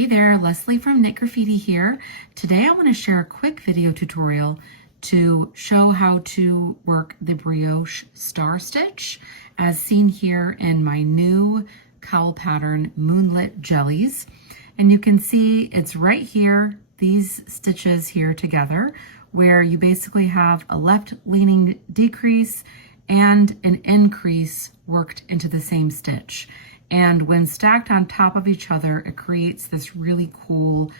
Hey there, Leslie from Knit Graffiti here. Today I want to share a quick video tutorial to show how to work the Brioche Star Stitch as seen here in my new cowl pattern, Moonlit Jellies. And you can see it's right here, these stitches here together, where you basically have a left leaning decrease and an increase worked into the same stitch. And when stacked on top of each other, it creates this really cool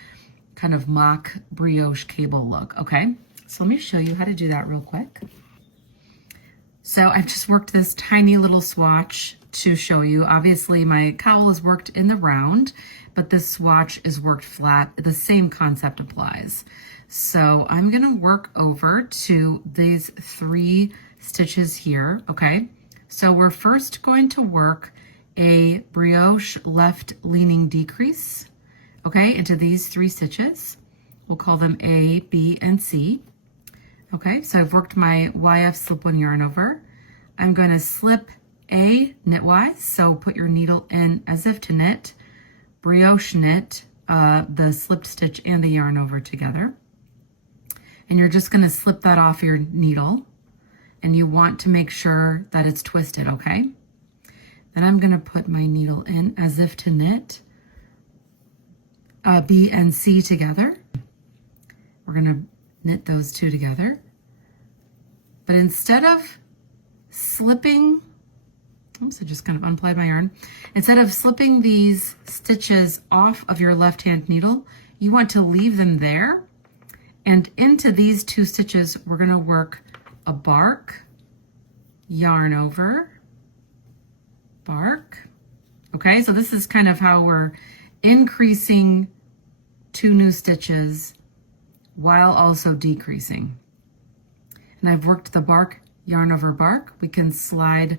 kind of mock brioche cable look, okay? So let me show you how to do that real quick. So I've just worked this tiny little swatch to show you. Obviously my cowl is worked in the round, but this swatch is worked flat. The same concept applies. So I'm gonna work over to these 3 stitches here, okay? So we're first going to work a brioche left leaning decrease, okay, into these 3 stitches. We'll call them A, B, and C. Okay, so I've worked my YF slip 1 yarn over. I'm going to slip A knitwise, so put your needle in as if to knit, brioche knit the slipped stitch and the yarn over together. And you're just going to slip that off your needle, and you want to make sure that it's twisted, okay? Then I'm going to put my needle in as if to knit B and C together. We're going to knit those 2 together. But instead of slipping, oops, I just kind of unplied my yarn. Instead of slipping these stitches off of your left hand needle, you want to leave them there. And into these 2 stitches, we're going to work a bark, yarn over, bark. Okay, so this is kind of how we're increasing 2 new stitches while also decreasing. And I've worked the bark, yarn over bark. We can slide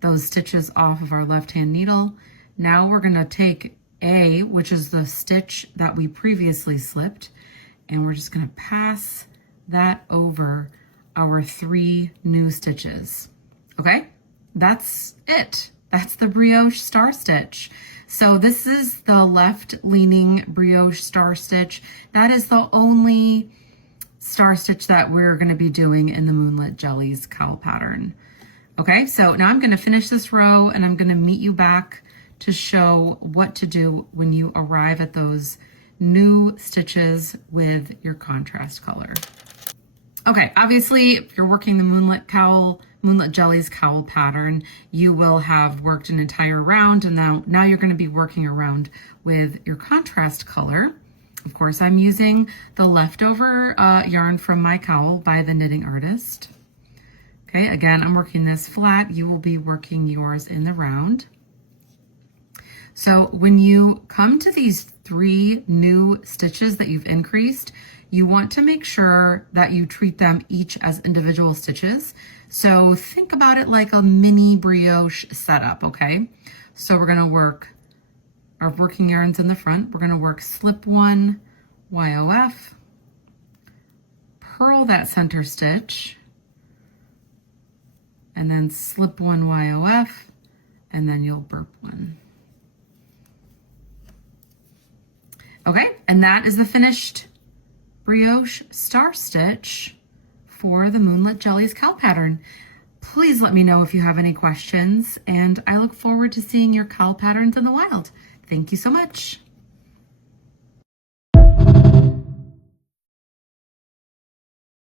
those stitches off of our left hand needle. Now we're going to take A, which is the stitch that we previously slipped, and we're just going to pass that over our 3 new stitches. Okay? That's it. That's the Brioche Star Stitch. So this is the left leaning Brioche Star Stitch. That is the only star stitch that we're going to be doing in the Moonlit Jellies cowl pattern. Okay, so now I'm going to finish this row and I'm going to meet you back to show what to do when you arrive at those new stitches with your contrast color. Okay, obviously, if you're working the Moonlit Jellies cowl pattern, you will have worked an entire round, and now you're going to be working around with your contrast color. Of course, I'm using the leftover yarn from my cowl by the Knitting Artist. Okay, again, I'm working this flat. You will be working yours in the round. So when you come to these 3 new stitches that you've increased, you want to make sure that you treat them each as individual stitches. So think about it like a mini brioche setup, okay? So we're going to work our working yarns in the front. We're going to work slip 1 YOF, purl that center stitch, and then slip 1 YOF, and then you'll burp 1. Okay, and that is the finished Brioche Star Stitch for the Moonlit Jellies cowl pattern. Please let me know if you have any questions, and I look forward to seeing your cowl patterns in the wild. Thank you so much.